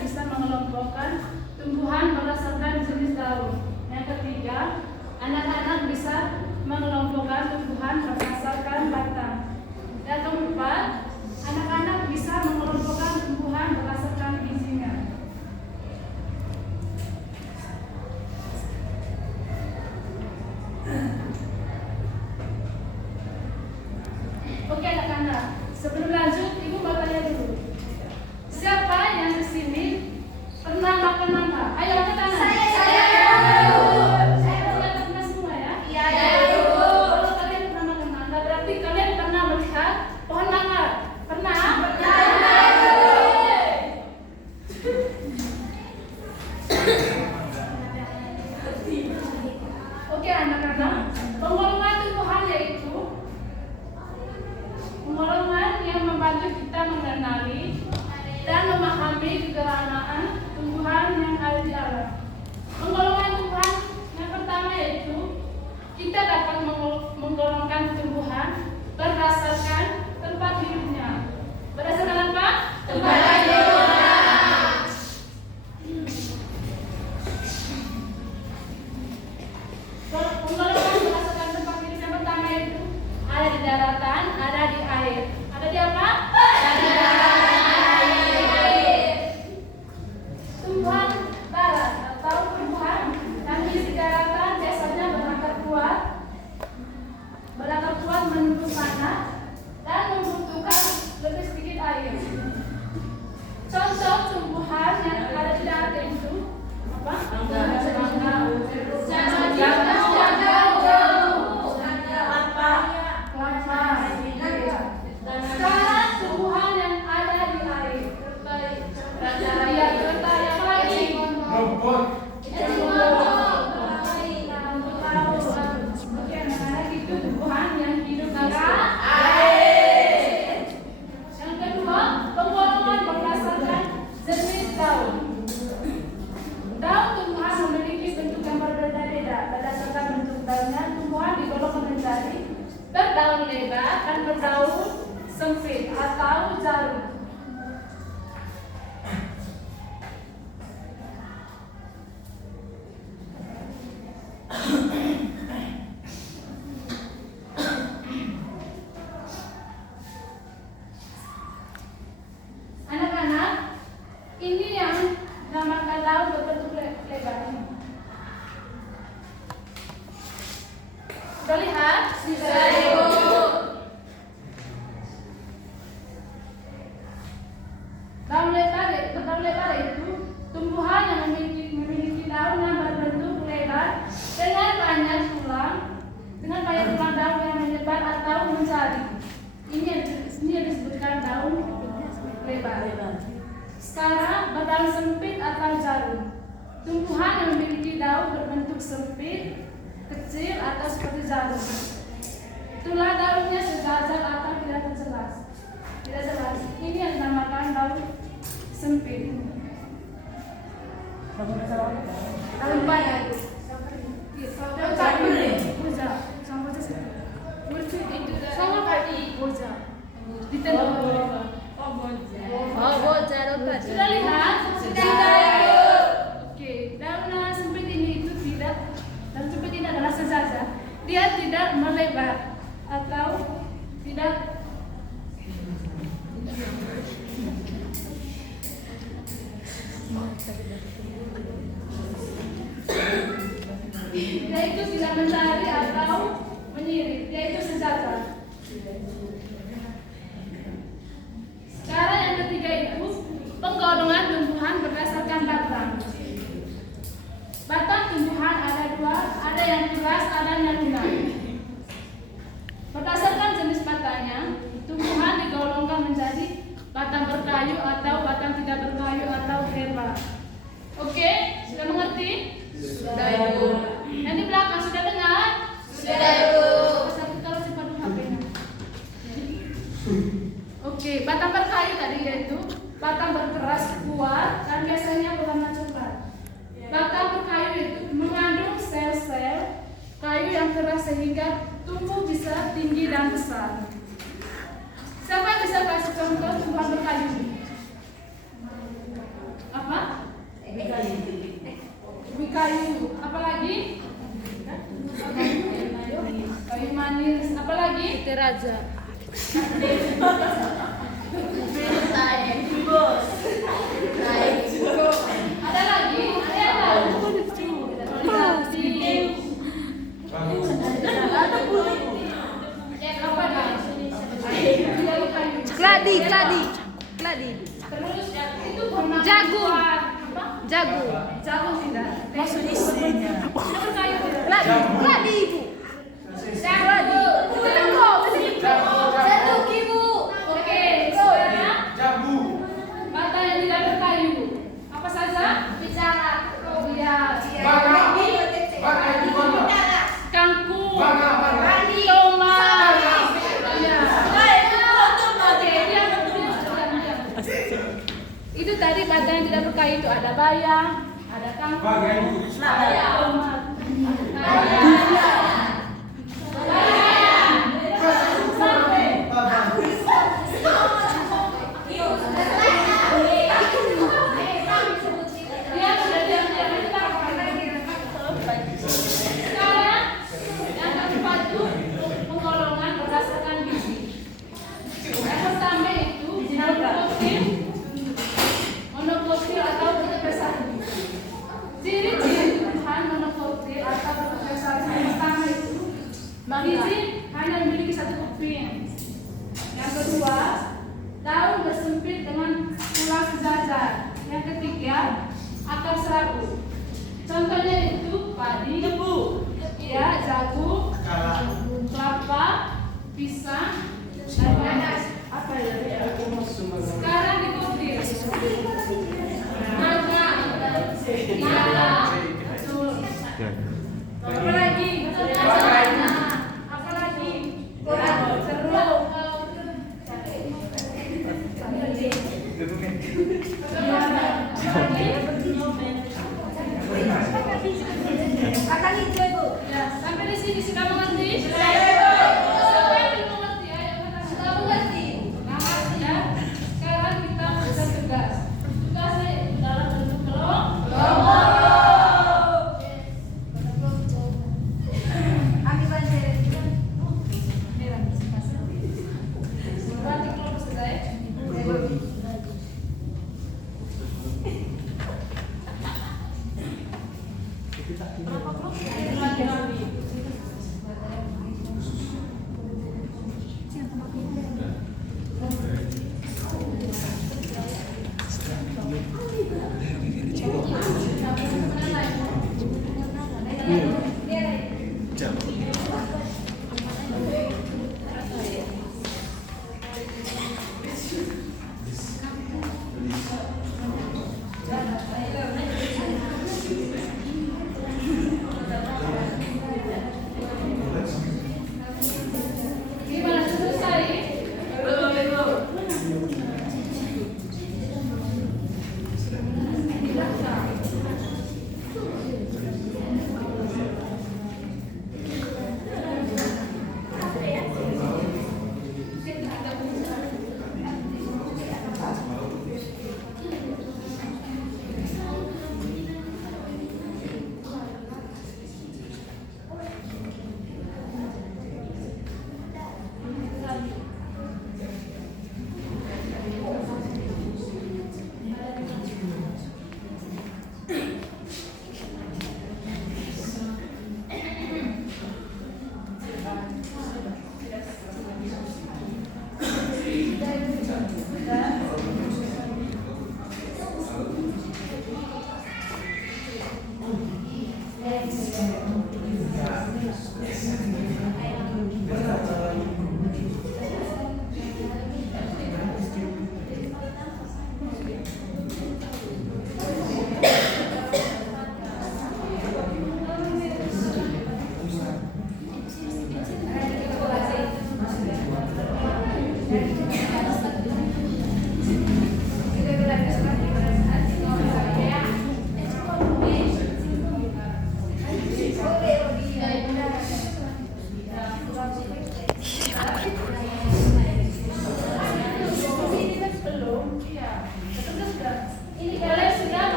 bisa mengelompokkan tumbuhan berdasarkan jenis daun. Yang ketiga, anak-anak bisa mengelompokkan tumbuhan berdasarkan batang. Yang keempat, anak-anak bisa mengelompokkan tumbuhan berdasarkan bijinya. Oke anak-anak, sebelum lanjut, Ibu mau tanya dulu. Siapa yang di sini pernah makan nangka? Ayo angkat tangan. Saya pernah semua ya? Iya. Kalau kalian pernah makan nangka, berarti kalian pernah melihat pohon nangka? Pernah? Oke anak-anak, penggolongan tumbuhan yaitu penggolongan yang membantu kita mengenali dan memahami kegeranaan tumbuhan yang ada di alam. Penggolongan tumbuhan yang pertama yaitu kita dapat menggolongkan tumbuhan berdasarkan tempat hidupnya. Berdasarkan apa? Tempat hidupnya. Penggolongan berdasarkan tempat hidup yang pertama yaitu ada di daratan, ada di air. Ada di apa? Ada di daratan, air. Tumbuhan darat atau tumbuhan yang di daratan biasanya berakar kuat menembus tanah dan membutuhkan lebih sedikit air. Contoh tumbuhan yang ada di darat itu apa? Sekarang tumbuhan yang ada di air. Kerta yang lagi. Rumput. Oke, anak-anak itu tumbuhan yang hidup di air. Yang kedua, penggolongan berdasarkan jenis daun. Daun tumbuhan memiliki bentuk yang berbeda-beda. Berdasarkan bentuk daunnya, tumbuhan digolong menjadi berdaun lebar dan berdaun sempit atau jarum. Anak-anak, ini yang dinamakan daun berbentuk lebar ini. Sudah lihat? Sudah, Ibu. Daun lebar itu tumbuhan yang memiliki daun yang berbentuk lebar dengan banyak tulang daun yang menyebar atau mencari. Ini yang disebutkan daun lebar. Sekarang berdaun sempit atau jarum. Tumbuhan yang memiliki daun berbentuk sempit, kecil atau seperti jarum. Tulang daunnya sejajar atau tidak jelas. Ini yang dinamakan daun sempit. Daun banyak. Sudah lihat? Oke, daun sempit ini daun sempit ini adalah sejajar. Dia tidak melebar atau tidak dia itu tidak mencari atau menyirik, dia itu sejajar. Sekarang yang ketiga itu penggolongan tumbuhan berdasarkan batang. Batang tumbuhan ada dua, ada yang keras, ada yang lunak. Berdasarkan jenis batangnya, tumbuhan digolongkan menjadi batang berkayu atau batang tidak berkayu atau herba. Oke, sudah mengerti? Sudah, Ibu. Yang di belakang sudah dengar? Sudah, Ibu. Kalau simpan dulu HP-nya. Oke, batang berkayu tadi yaitu batang berkeras kuat dan biasanya berwarna coklat. Batang berkayu itu mengandung sel-sel kayu yang keras sehingga tumbuh bisa tinggi dan besar. Siapa yang bisa kasih contoh tumbuhan berkayu? Apa? kayu. Apalagi? Kayu manis. Apalagi? Itu raja. Ada lagi? Ada apa dah? Kladi. Terus itu pernah Jagung. apa? Jagung tidak. Maksud istrinya. Kayu tidak. Kladi ibu. Jaduk ibu. Oke, sekarang kata yang tidak berkayu. Apa saja? Bicara. Oh iya. Kangkung. Tomat. Iya. Oke, diam. Itu tadi kata yang tidak berkayu itu ada bayam, ada kangkung, ada tomat. Monoflotil atau berkesan. Ciri-ciri tumbuhan monoflotil atau berkesan yang pertama itu biji hanya memiliki satu kuping. Yang kedua, daun bersempit dengan tulang sejajar. Yang ketiga, akar serabut. Contohnya itu padi, iya, jagung, kelapa, pisang, dan nanas. Apa ya? Sekarang dikutip. Mangga, iya, betul. Apa lagi? Apa lagi? Jeruk. Kacang hijau ibu. Ya, sampai di sini sudah mengerti? Siapa yang belum mengerti? Ayo katakan. Sudah mengerti. Mengerti ya. Sekarang kita bisa tugas. Tugasnya dalam bentuk kelompok. Ambil banjir. Berarti kelompok sudah ya?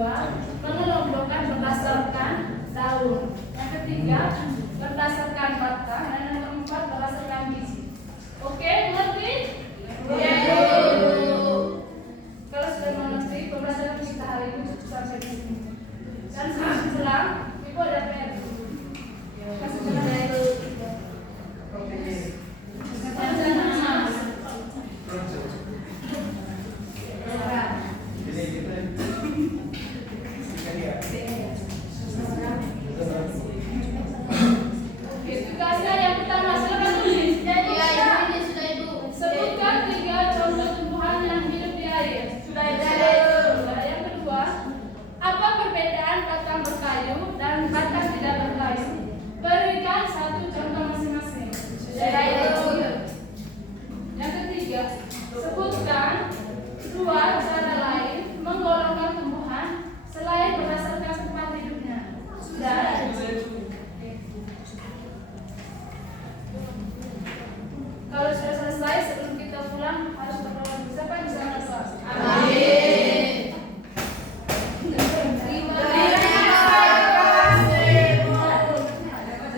kedua, mengelompokkan berdasarkan daun. Yang ketiga, berdasarkan batang. Dan yang keempat, berdasarkan biji. Oke, mengerti? Kalau sudah mengerti, pembelajaran kita hari ini cukup sampai di sini. Dan setelah Ibu ada PR. Kasih jalan.